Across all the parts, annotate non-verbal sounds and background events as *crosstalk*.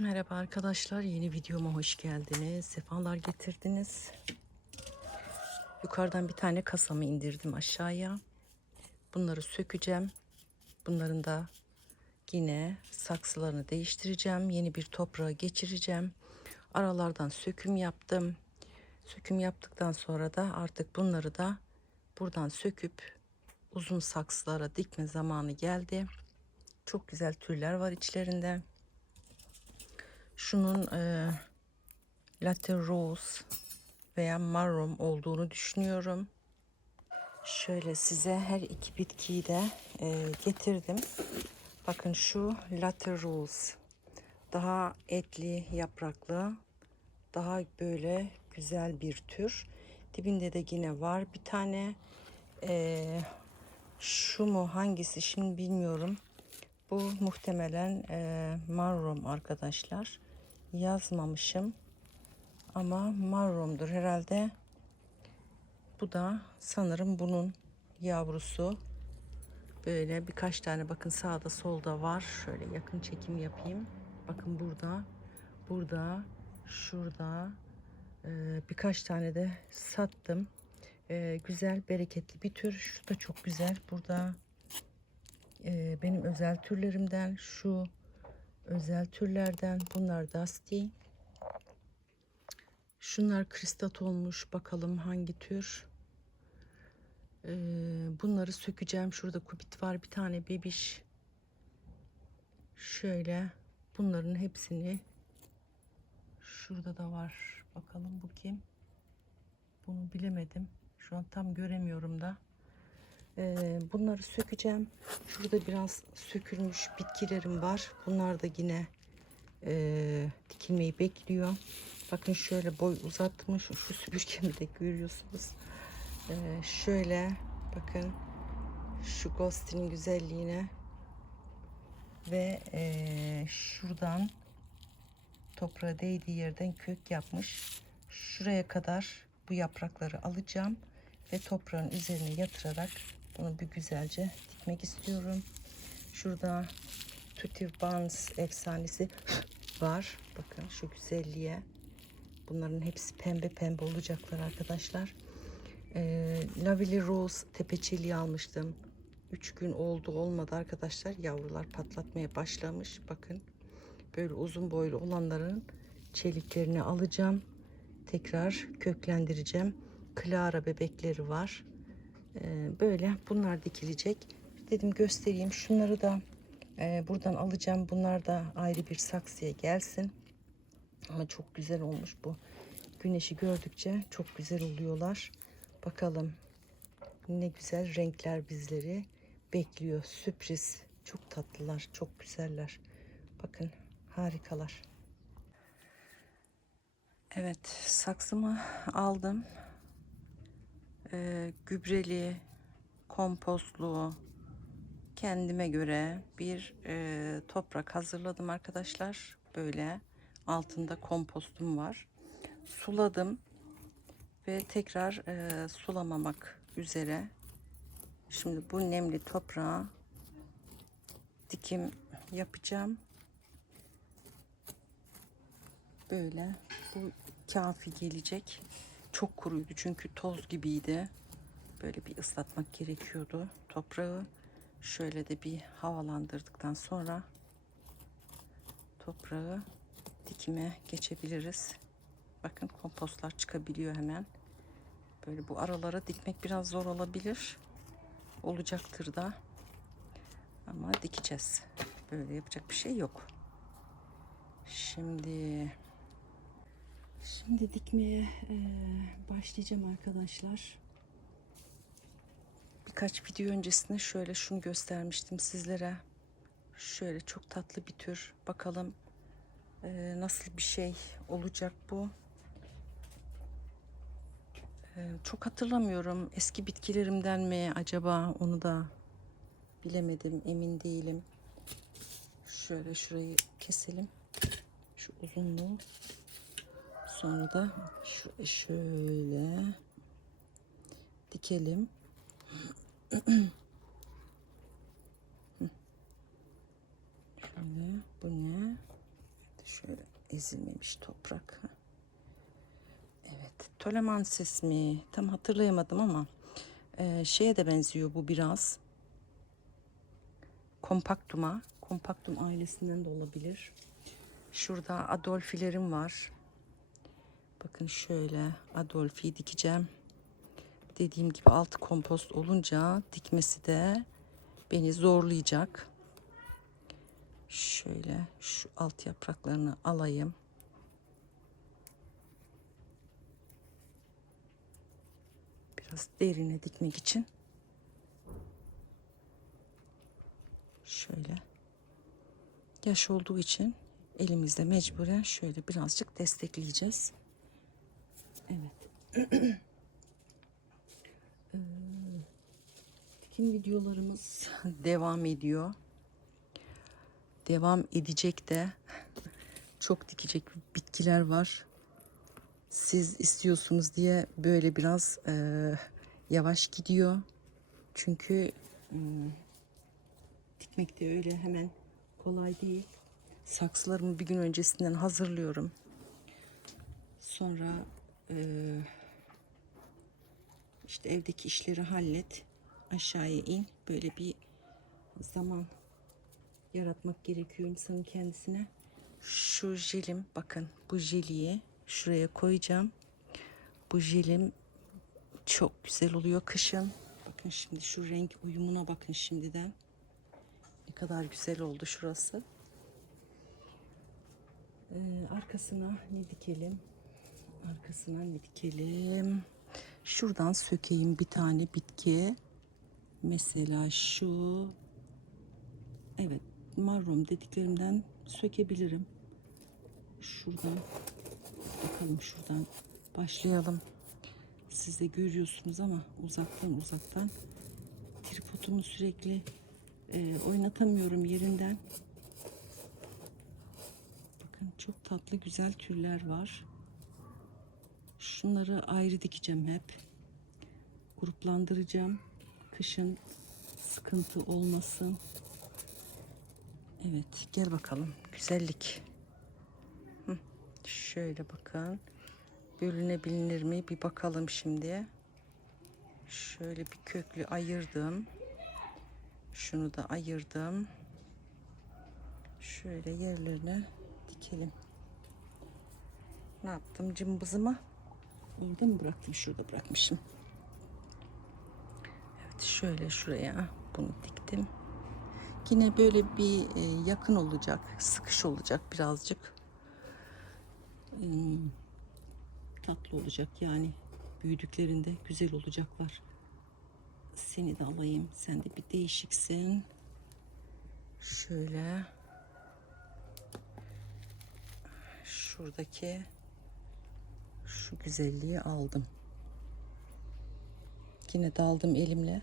Merhaba arkadaşlar, yeni videoma hoş geldiniz. Sefalar getirdiniz. Yukarıdan bir tane kasamı indirdim aşağıya. Bunları sökeceğim. Bunların da yine saksılarını değiştireceğim. Yeni bir toprağa geçireceğim. Aralardan söküm yaptım. Söküm yaptıktan sonra da artık bunları da buradan söküp uzun saksılara dikme zamanı geldi. Çok güzel türler var içlerinde. Şunun e, latte rose veya marrom olduğunu düşünüyorum. Şöyle size her iki bitkiyi de e, getirdim. Bakın şu latte rose daha etli yapraklı daha böyle güzel bir tür. Dibinde de yine var bir tane. E, şu mu hangisi şimdi bilmiyorum. Bu muhtemelen e, marrom arkadaşlar. Yazmamışım. Ama marromdur herhalde. Bu da sanırım bunun yavrusu. Böyle birkaç tane bakın sağda solda var. Şöyle yakın çekim yapayım. Bakın burada, burada, şurada e, birkaç tane de sattım. E, güzel, bereketli bir tür. Şu da çok güzel. Burada e, benim özel türlerimden şu özel türlerden. Bunlar dusty. Şunlar kristat olmuş. Bakalım hangi tür. E, bunları sökeceğim. Şurada kubit var. Bir tane bebiş. Şöyle. Bunların hepsini. Şurada da var. Bakalım bu kim? Bunu bilemedim. Şu an tam göremiyorum da. ee, bunları sökeceğim. Şurada biraz sökülmüş bitkilerim var. Bunlar da yine e, dikilmeyi bekliyor. Bakın şöyle boy uzatmış. Şu süpürgemi de görüyorsunuz. Ee, şöyle bakın şu ghostinin güzelliğine ve e, şuradan toprağa değdiği yerden kök yapmış. Şuraya kadar bu yaprakları alacağım ve toprağın üzerine yatırarak bunu bir güzelce dikmek istiyorum. Şurada Tutti Buns efsanesi *gasps* var. Bakın şu güzelliğe. Bunların hepsi pembe pembe olacaklar arkadaşlar. Ee, Lavely Rose tepeçeliği almıştım. 3 gün oldu olmadı arkadaşlar. Yavrular patlatmaya başlamış. Bakın böyle uzun boylu olanların çeliklerini alacağım. Tekrar köklendireceğim. Clara bebekleri var. Ee, böyle bunlar dikilecek. Dedim göstereyim. Şunları da e, buradan alacağım. Bunlar da ayrı bir saksıya gelsin. Ama çok güzel olmuş bu. Güneşi gördükçe çok güzel oluyorlar. Bakalım ne güzel renkler bizleri bekliyor. Sürpriz. Çok tatlılar, çok güzeller. Bakın harikalar. Evet, saksımı aldım e, gübreli, kompostlu, kendime göre bir e, toprak hazırladım arkadaşlar. Böyle altında kompostum var. Suladım ve tekrar e, sulamamak üzere. Şimdi bu nemli toprağa dikim yapacağım. Böyle bu kafi gelecek. Çok kuruydu çünkü toz gibiydi. Böyle bir ıslatmak gerekiyordu toprağı. Şöyle de bir havalandırdıktan sonra toprağı dikime geçebiliriz. Bakın kompostlar çıkabiliyor hemen. Böyle bu aralara dikmek biraz zor olabilir. Olacaktır da. Ama dikeceğiz. Böyle yapacak bir şey yok. Şimdi Şimdi dikmeye e, başlayacağım arkadaşlar. Birkaç video öncesinde şöyle şunu göstermiştim sizlere. Şöyle çok tatlı bir tür. Bakalım e, nasıl bir şey olacak bu. E, çok hatırlamıyorum. Eski bitkilerimden mi acaba onu da bilemedim. Emin değilim. Şöyle şurayı keselim. Şu uzunluğu. Sonra da şu şöyle dikelim. Şöyle bu ne? Şöyle ezilmemiş toprak. Evet. Tolemansis mi? Tam hatırlayamadım ama e, şeye de benziyor bu biraz. Kompaktuma. Kompaktum ailesinden de olabilir. Şurada Adolfilerim var. Bakın şöyle Adolfi'yi dikeceğim. Dediğim gibi altı kompost olunca dikmesi de beni zorlayacak. Şöyle şu alt yapraklarını alayım. Biraz derine dikmek için. Şöyle. Yaş olduğu için elimizde mecburen şöyle birazcık destekleyeceğiz. Evet. *clears throat* Ee, Dikim videolarımız *laughs* devam ediyor. Devam edecek de *laughs* çok dikecek bitkiler var. Siz istiyorsunuz diye böyle biraz e, yavaş gidiyor. Çünkü hmm, dikmek de öyle hemen kolay değil. Saksılarımı bir gün öncesinden hazırlıyorum. Sonra e, işte evdeki işleri hallet. Aşağıya in. Böyle bir zaman yaratmak gerekiyor insanın kendisine. Şu jelim bakın bu jeliyi şuraya koyacağım. Bu jelim çok güzel oluyor kışın. Bakın şimdi şu renk uyumuna bakın şimdiden. Ne kadar güzel oldu şurası. Ee, arkasına ne dikelim? Arkasına ne dikelim? Şuradan sökeyim bir tane bitki. Mesela şu. Evet, marrom dediklerimden sökebilirim. Şuradan bakalım şuradan başlayalım. Siz de görüyorsunuz ama uzaktan uzaktan tripodumu sürekli e, oynatamıyorum yerinden. Bakın çok tatlı güzel türler var. Şunları ayrı dikeceğim hep. Gruplandıracağım. Kışın sıkıntı olmasın. Evet gel bakalım. Güzellik. Hı, Şöyle bakın. Bölünebilir mi? Bir bakalım şimdi. Şöyle bir köklü ayırdım. Şunu da ayırdım. Şöyle yerlerine dikelim. Ne yaptım cımbızımı? Orada mı bıraktım? Şurada bırakmışım. Evet şöyle şuraya bunu diktim. Yine böyle bir e, yakın olacak, sıkış olacak birazcık. Hmm, tatlı olacak yani. Büyüdüklerinde güzel olacaklar. Seni de alayım. Sen de bir değişiksin. Şöyle. Şuradaki şu güzelliği aldım. Yine daldım elimle.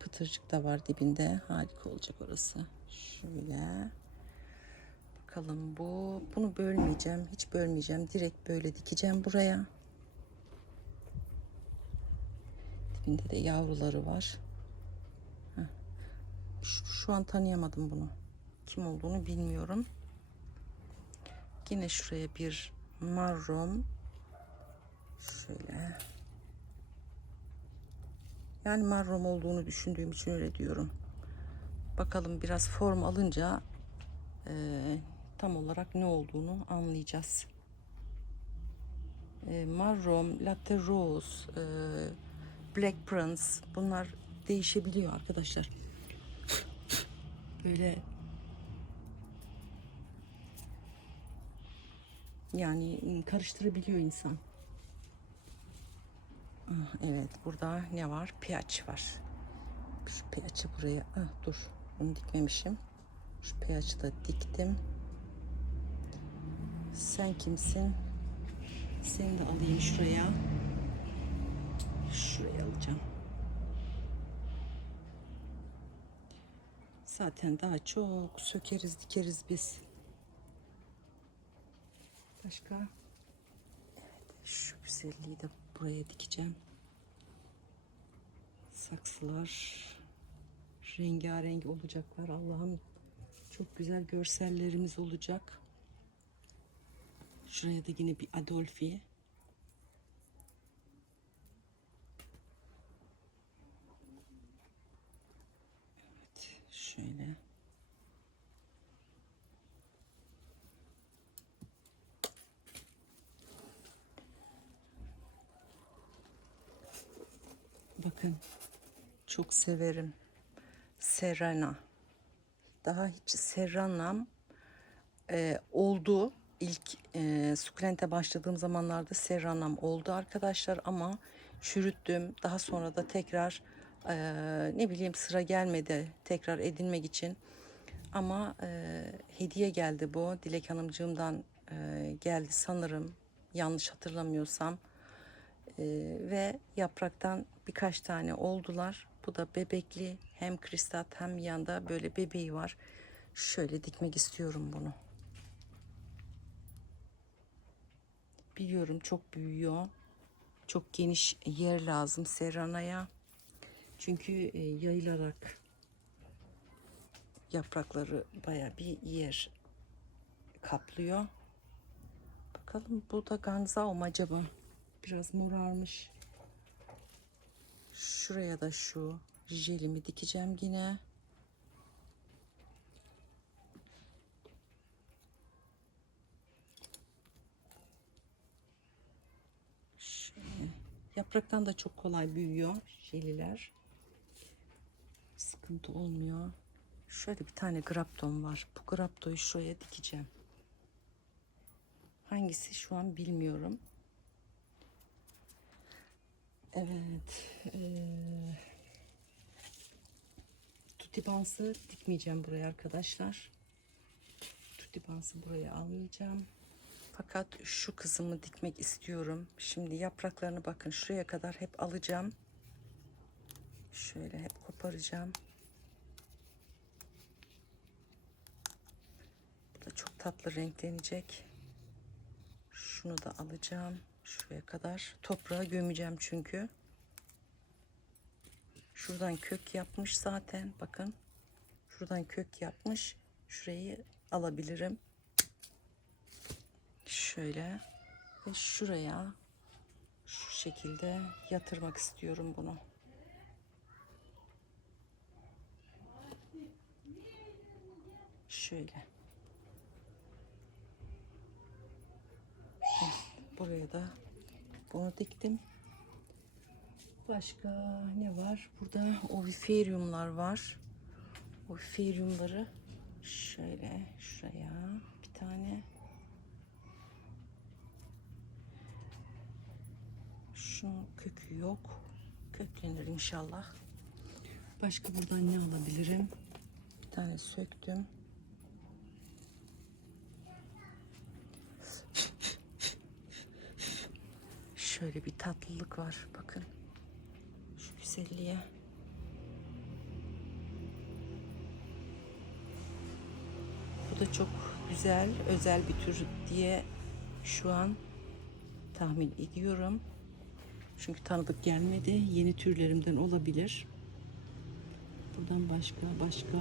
Pıtırcık da var dibinde. Harika olacak orası. Şöyle. Bakalım bu. Bunu bölmeyeceğim. Hiç bölmeyeceğim. Direkt böyle dikeceğim buraya. Dibinde de yavruları var. Şu, şu an tanıyamadım bunu. Kim olduğunu bilmiyorum. Yine şuraya bir marrom şöyle yani marrom olduğunu düşündüğüm için öyle diyorum. Bakalım biraz form alınca e, tam olarak ne olduğunu anlayacağız. E, marrom, latte rose, e, black prince bunlar değişebiliyor arkadaşlar. Böyle yani karıştırabiliyor insan. Ah, Evet burada ne var? Piyaç var. Şu piyaçı buraya ah, dur bunu dikmemişim. Şu piyaçı da diktim. Sen kimsin? Seni de alayım şuraya. Şuraya alacağım. Zaten daha çok sökeriz dikeriz biz. Başka? Evet, şu güzelliği de buraya dikeceğim. Saksılar rengarenk olacaklar. Allah'ım Çok güzel görsellerimiz olacak. Şuraya da yine bir Adolfi. Evet, şöyle. Bakın severim. Serena. Daha hiç Serrana'm e, oldu. İlk e, sukulente başladığım zamanlarda Serrana'm oldu arkadaşlar ama çürüttüm. Daha sonra da tekrar e, ne bileyim sıra gelmedi tekrar edinmek için. Ama e, hediye geldi bu. Dilek Hanımcığımdan e, geldi sanırım. Yanlış hatırlamıyorsam. Ee, ve yapraktan birkaç tane oldular. Bu da bebekli hem kristal hem yanda böyle bebeği var. Şöyle dikmek istiyorum bunu. Biliyorum çok büyüyor. Çok geniş yer lazım serranaya. Çünkü e, yayılarak yaprakları baya bir yer kaplıyor. Bakalım bu da ganza mı acaba? Biraz morarmış. Şuraya da şu jelimi dikeceğim yine. Şöyle. Yapraktan da çok kolay büyüyor jeliler. Sıkıntı olmuyor. Şöyle bir tane grapton var. Bu graptoyu şuraya dikeceğim. Hangisi şu an bilmiyorum. Evet. Ee, tutibansı dikmeyeceğim buraya arkadaşlar. Tutibansı buraya almayacağım. Fakat şu kızımı dikmek istiyorum. Şimdi yapraklarını bakın şuraya kadar hep alacağım. Şöyle hep koparacağım. Bu da çok tatlı renklenecek. Şunu da alacağım. Şuraya kadar toprağa gömeceğim çünkü. Şuradan kök yapmış zaten. Bakın. Şuradan kök yapmış. Şurayı alabilirim. Şöyle. Ve şuraya şu şekilde yatırmak istiyorum bunu. Şöyle. Buraya da bunu diktim. Başka ne var? Burada oviferiumlar var. Oviferiumları şöyle şuraya bir tane şunun kökü yok. Köklenir inşallah. Başka buradan ne alabilirim? Bir tane söktüm. Şöyle bir tatlılık var. Bakın. Şu güzelliğe. Bu da çok güzel, özel bir tür diye şu an tahmin ediyorum. Çünkü tanıdık gelmedi. Yeni türlerimden olabilir. Buradan başka, başka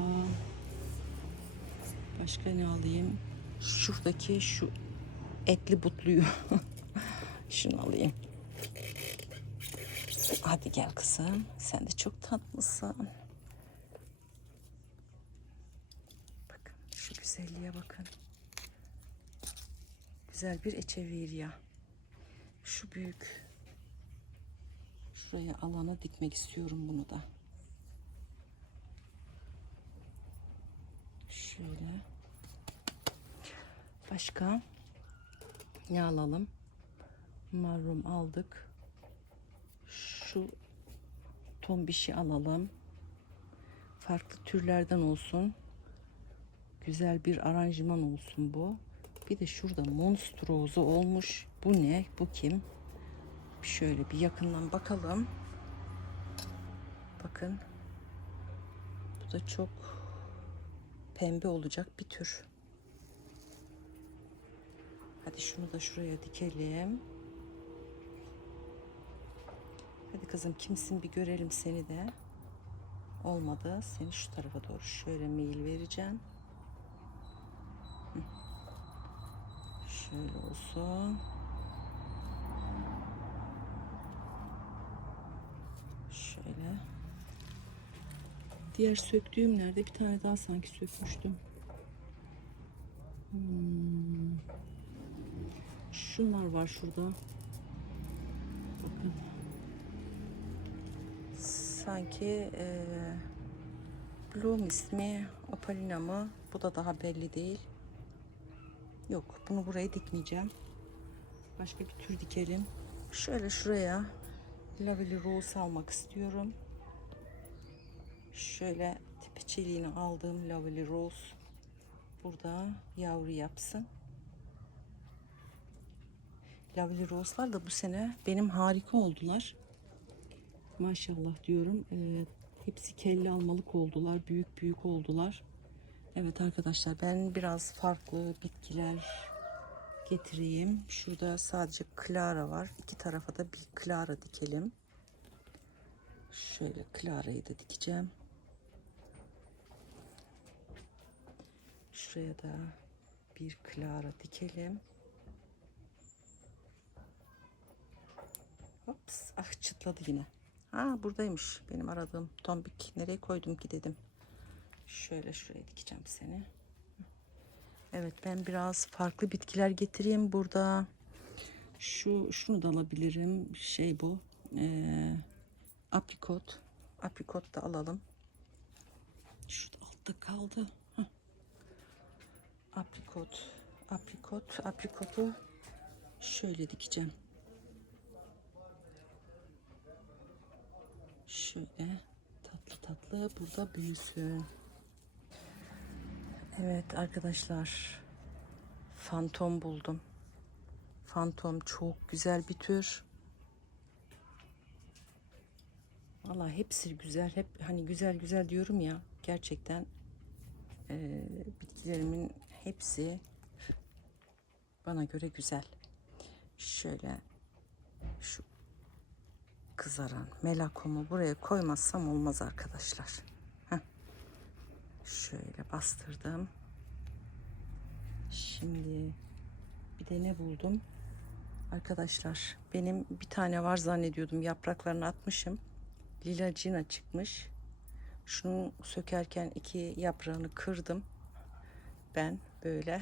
başka ne alayım? Şuradaki şu etli butluyu. *laughs* Şunu alayım. Hadi gel kızım. Sen de çok tatlısın. Bakın şu güzelliğe bakın. Güzel bir echeveria. Şu büyük. Şuraya alana dikmek istiyorum bunu da. Şöyle. Başka ne alalım? Marrum aldık. Şu tombişi alalım. Farklı türlerden olsun. Güzel bir aranjman olsun bu. Bir de şurada monstrozu olmuş. Bu ne? Bu kim? Şöyle bir yakından bakalım. Bakın. Bu da çok pembe olacak bir tür. Hadi şunu da şuraya dikelim. kızım kimsin bir görelim seni de. Olmadı. Seni şu tarafa doğru şöyle mail vereceğim. Şöyle olsun. Şöyle. Diğer söktüğüm nerede? Bir tane daha sanki sökmüştüm. Hmm. Şunlar var şurada. Sanki eee Bloom ismi Opalina mı? Bu da daha belli değil. Yok bunu buraya dikmeyeceğim. Başka bir tür dikelim. Şöyle şuraya Lovely Rose almak istiyorum. Şöyle tepeçeliğini aldığım Lovely Rose burada yavru yapsın. Lovely Rose'lar da bu sene benim harika oldular. Maşallah diyorum. Ee, hepsi kelle almalık oldular. Büyük büyük oldular. Evet arkadaşlar ben biraz farklı bitkiler getireyim. Şurada sadece Clara var. İki tarafa da bir Clara dikelim. Şöyle Clara'yı da dikeceğim. Şuraya da bir Clara dikelim. Hops, ah çıtladı yine. Ha buradaymış benim aradığım tombik. Nereye koydum ki dedim. Şöyle şuraya dikeceğim seni. Evet ben biraz farklı bitkiler getireyim burada. Şu şunu da alabilirim. Şey bu. Ee, aprikot. Aprikot da alalım. Şurada altta kaldı. Heh. Aprikot. Aprikot. Aprikotu şöyle dikeceğim. Şöyle tatlı tatlı burada büyüsün. Evet arkadaşlar. Fantom buldum. Fantom çok güzel bir tür. Valla hepsi güzel. Hep hani güzel güzel diyorum ya. Gerçekten e, bitkilerimin hepsi bana göre güzel. Şöyle şu kızaran melakomu buraya koymazsam olmaz arkadaşlar. Heh. Şöyle bastırdım. Şimdi bir de ne buldum? Arkadaşlar benim bir tane var zannediyordum. Yapraklarını atmışım. Lilacina çıkmış. Şunu sökerken iki yaprağını kırdım. Ben böyle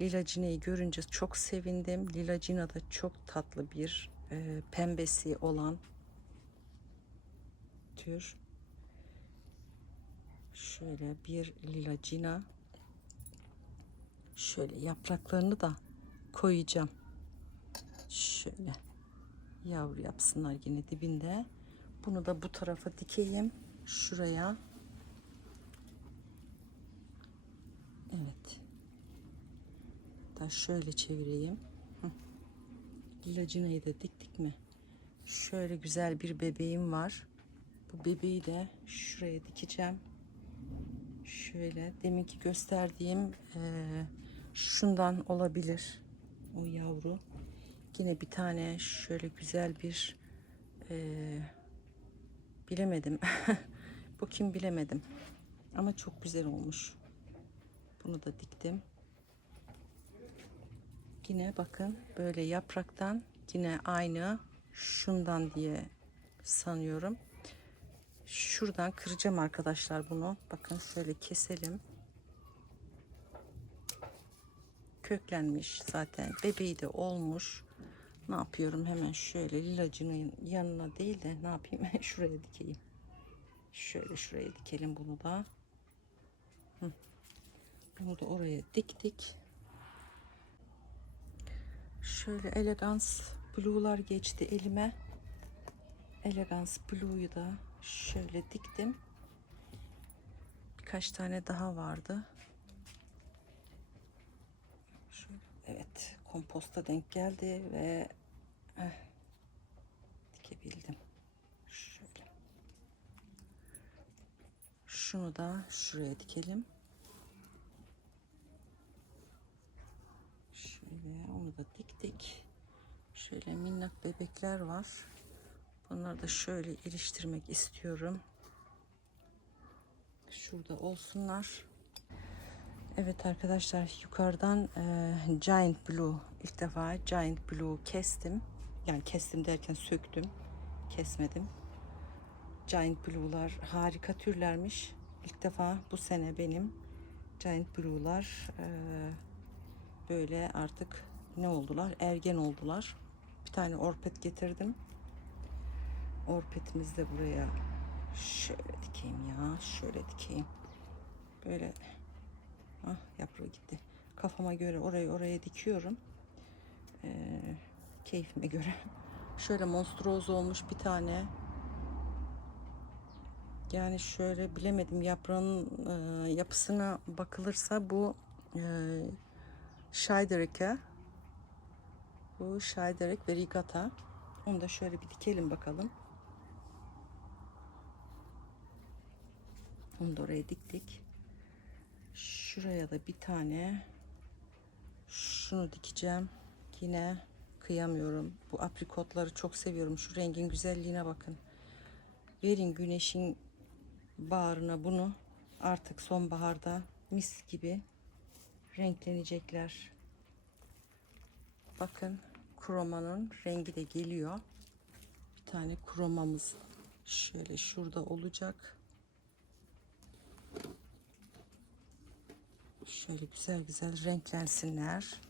Lilacina'yı görünce çok sevindim. Lilacina da çok tatlı bir e, pembesi olan tür. Şöyle bir lilacina. Şöyle yapraklarını da koyacağım. Şöyle yavru yapsınlar yine dibinde. Bunu da bu tarafa dikeyim. Şuraya. Evet. Da şöyle çevireyim. Hı. Lilacinayı da diktik mi? Şöyle güzel bir bebeğim var. Bu bebeği de şuraya dikeceğim. Şöyle deminki gösterdiğim eee, şundan olabilir. O yavru. Yine bir tane şöyle güzel bir eee, bilemedim. *laughs* Bu kim bilemedim. Ama çok güzel olmuş. Bunu da diktim. Yine bakın böyle yapraktan yine aynı şundan diye sanıyorum. Şuradan kıracağım arkadaşlar bunu. Bakın şöyle keselim. Köklenmiş zaten. Bebeği de olmuş. Ne yapıyorum hemen şöyle lilacının yanına değil de ne yapayım *laughs* şuraya dikeyim. Şöyle şuraya dikelim bunu da. Bunu da oraya diktik. Şöyle elegans blue'lar geçti elime. Elegans blue'yu da şöyle diktim. Birkaç tane daha vardı. Şöyle, evet komposta denk geldi ve eh, dikebildim. Şöyle. Şunu da şuraya dikelim. Şöyle onu da diktik. Şöyle minnak bebekler var. Bunları da şöyle iliştirmek istiyorum. Şurada olsunlar. Evet arkadaşlar yukarıdan e, Giant Blue ilk defa Giant Blue kestim. Yani kestim derken söktüm. Kesmedim. Giant Blue'lar harika türlermiş. İlk defa bu sene benim Giant Blue'lar e, böyle artık ne oldular? Ergen oldular. Bir tane orpet getirdim. Orpetimizi de buraya şöyle dikeyim ya. Şöyle dikeyim. Böyle ah yaprağı gitti. Kafama göre orayı oraya dikiyorum. Ee, keyfime göre. *laughs* Şöyle monstruoz olmuş bir tane. Yani şöyle bilemedim yaprağın e, yapısına bakılırsa bu e, Scheiderecke bu Scheiderek ve Rigata. Onu da şöyle bir dikelim bakalım. Onu da oraya diktik. Şuraya da bir tane şunu dikeceğim. Yine kıyamıyorum. Bu aprikotları çok seviyorum. Şu rengin güzelliğine bakın. Verin güneşin bağrına bunu artık sonbaharda mis gibi renklenecekler. Bakın kromanın rengi de geliyor. Bir tane kromamız şöyle şurada olacak. Şöyle güzel güzel renklensinler.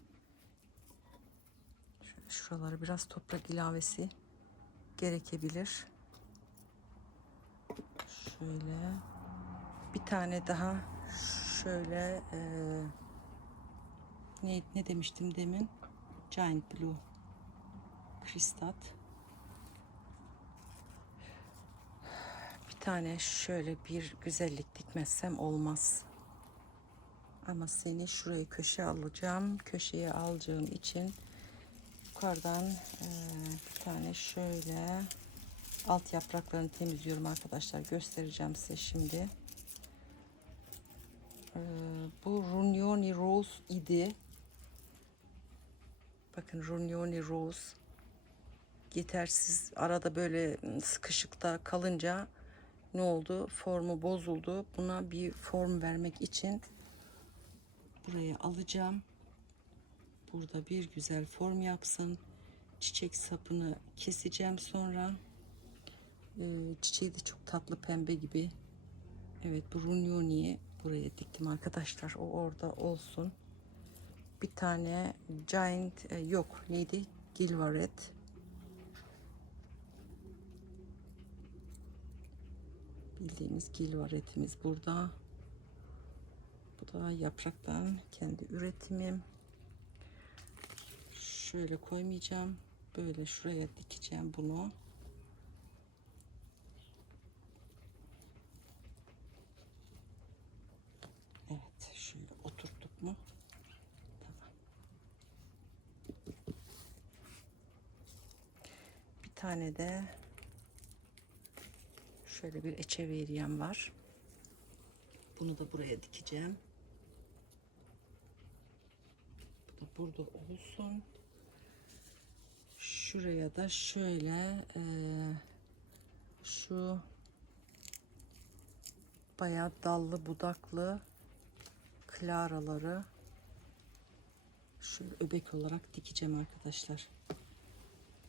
Şöyle şuralara biraz toprak ilavesi gerekebilir. Şöyle bir tane daha şöyle e, ne, ne demiştim demin? Giant Blue Kristat. Bir tane şöyle bir güzellik dikmezsem olmaz. Ama seni şuraya köşe alacağım. Köşeye alacağım için yukarıdan e, bir tane şöyle alt yapraklarını temizliyorum arkadaşlar. Göstereceğim size şimdi. E, bu Runyoni Rose idi. Bakın Runyoni Rose yetersiz arada böyle sıkışıkta kalınca ne oldu? Formu bozuldu. Buna bir form vermek için buraya alacağım. Burada bir güzel form yapsın. Çiçek sapını keseceğim sonra. Çiçeği de çok tatlı pembe gibi. Evet bu Runyoni'yi buraya diktim arkadaşlar. O orada olsun. Bir tane Giant e, yok neydi? Gilvaret. Bildiğimiz gilvaretimiz burada. Bu da yapraktan kendi üretimim. Şöyle koymayacağım. Böyle şuraya dikeceğim bunu. Evet, şöyle oturttuk mu? Tamam. Bir tane de şöyle bir echeveriyem var. Bunu da buraya dikeceğim. Bu da burada olsun. Şuraya da şöyle eee, şu bayağı dallı budaklı klaraları şöyle öbek olarak dikeceğim arkadaşlar.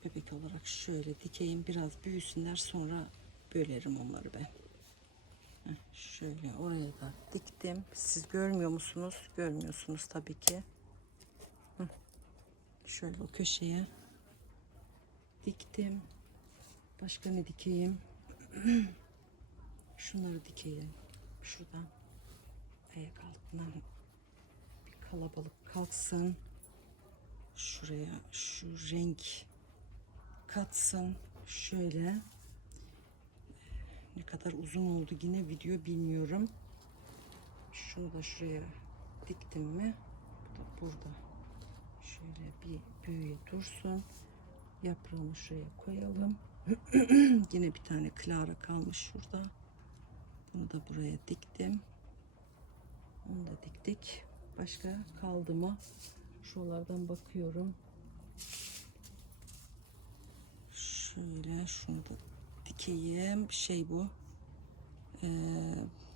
Öbek olarak şöyle dikeyim biraz büyüsünler sonra bölerim onları ben. Şöyle oraya da diktim. Siz görmüyor musunuz? Görmüyorsunuz tabii ki. Şöyle o köşeye diktim. Başka ne dikeyim? *clears throat* Şunları dikeyim. Şuradan ayak altından bir kalabalık kalksın. Şuraya şu renk katsın. Şöyle ne kadar uzun oldu yine video bilmiyorum. Şunu da şuraya diktim mi? Bu da burada. Şöyle bir büyüye dursun. Yaprağımı şuraya koyalım. *clears throat* yine bir tane Clara kalmış şurada. Bunu da buraya diktim. Onu da diktik. Başka kaldı mı? Şuralardan bakıyorum. Şöyle şunu da dikeyim. Şey bu. Ee,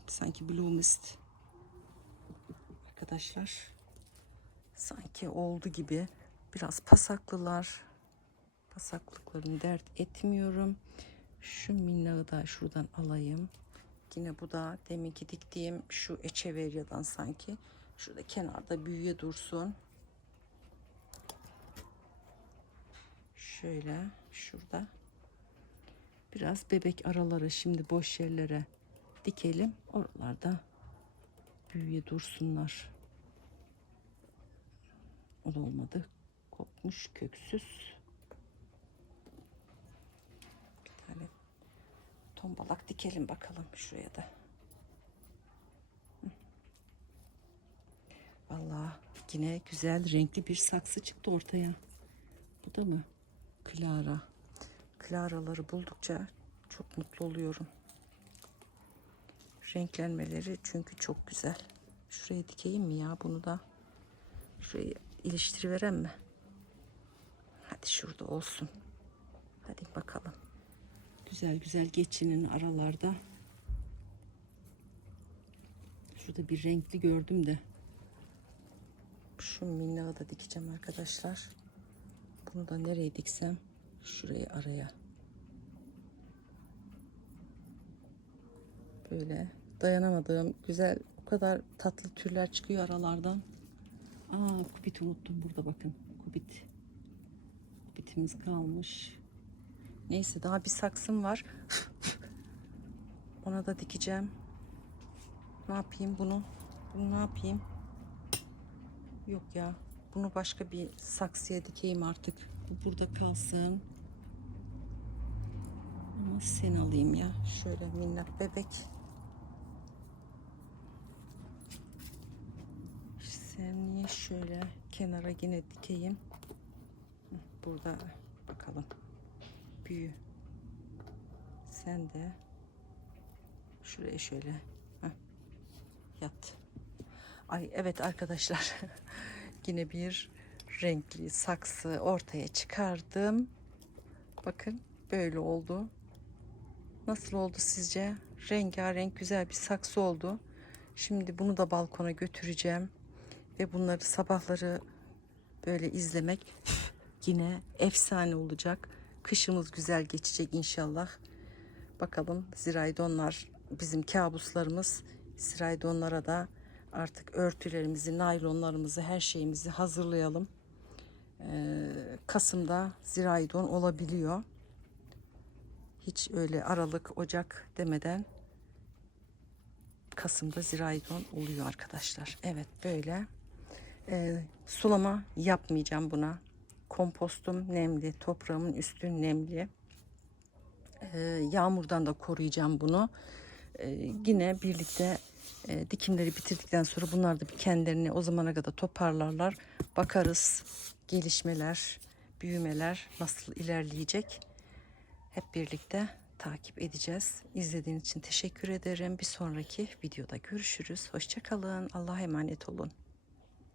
sanki Blue Mist. arkadaşlar. Sanki oldu gibi. Biraz pasaklılar. Pasaklıklarını dert etmiyorum. Şu minnağı da şuradan alayım. Yine bu da deminki diktiğim şu echeveryadan sanki. Şurada kenarda büyüye dursun. Şöyle şurada. Biraz bebek araları şimdi boş yerlere dikelim. Oralarda büyüye dursunlar. O da olmadı. Kopmuş köksüz. Bir tane tombalak dikelim bakalım şuraya da. Vallahi yine güzel renkli bir saksı çıktı ortaya. Bu da mı? Clara. Clara'ları buldukça çok mutlu oluyorum. Renklenmeleri çünkü çok güzel. Şuraya dikeyim mi ya bunu da? Şurayı iliştiriverem mi? Hadi şurada olsun. Hadi bakalım. Güzel güzel geçinin aralarda. Şurada bir renkli gördüm de. Şu minnağı da dikeceğim arkadaşlar. Bunu da nereye diksem? Şurayı araya. Böyle dayanamadığım güzel o kadar tatlı türler çıkıyor aralardan. Aa kubit unuttum burada bakın. Kubit. Kubitimiz kalmış. Neyse daha bir saksım var. *laughs* Ona da dikeceğim. Ne yapayım bunu? Bunu ne yapayım? Yok ya. Bunu başka bir saksıya dikeyim artık. Bu burada kalsın. Ama sen alayım ya. Şöyle minnak bebek. Sen niye şöyle kenara yine dikeyim. Burada bakalım. Büyü. Sen de şuraya şöyle heh, yat. Ay evet arkadaşlar. *laughs* yine bir renkli saksı ortaya çıkardım. Bakın böyle oldu. Nasıl oldu sizce? Rengarenk güzel bir saksı oldu. Şimdi bunu da balkona götüreceğim. Ve bunları sabahları böyle izlemek *laughs* yine efsane olacak. Kışımız güzel geçecek inşallah. Bakalım ziraydonlar bizim kabuslarımız. Ziraydonlara da artık örtülerimizi, naylonlarımızı, her şeyimizi hazırlayalım. Ee, Kasım'da ziraydon olabiliyor. Hiç öyle Aralık, Ocak demeden Kasım'da ziraydon oluyor arkadaşlar. Evet böyle. Ee, sulama yapmayacağım buna. Kompostum nemli, toprağımın üstü nemli. Ee, yağmurdan da koruyacağım bunu. Ee, yine birlikte e, dikimleri bitirdikten sonra bunlar da bir kendilerini o zamana kadar toparlarlar. Bakarız gelişmeler, büyümeler nasıl ilerleyecek. Hep birlikte takip edeceğiz. İzlediğiniz için teşekkür ederim. Bir sonraki videoda görüşürüz. Hoşçakalın. Allah'a emanet olun.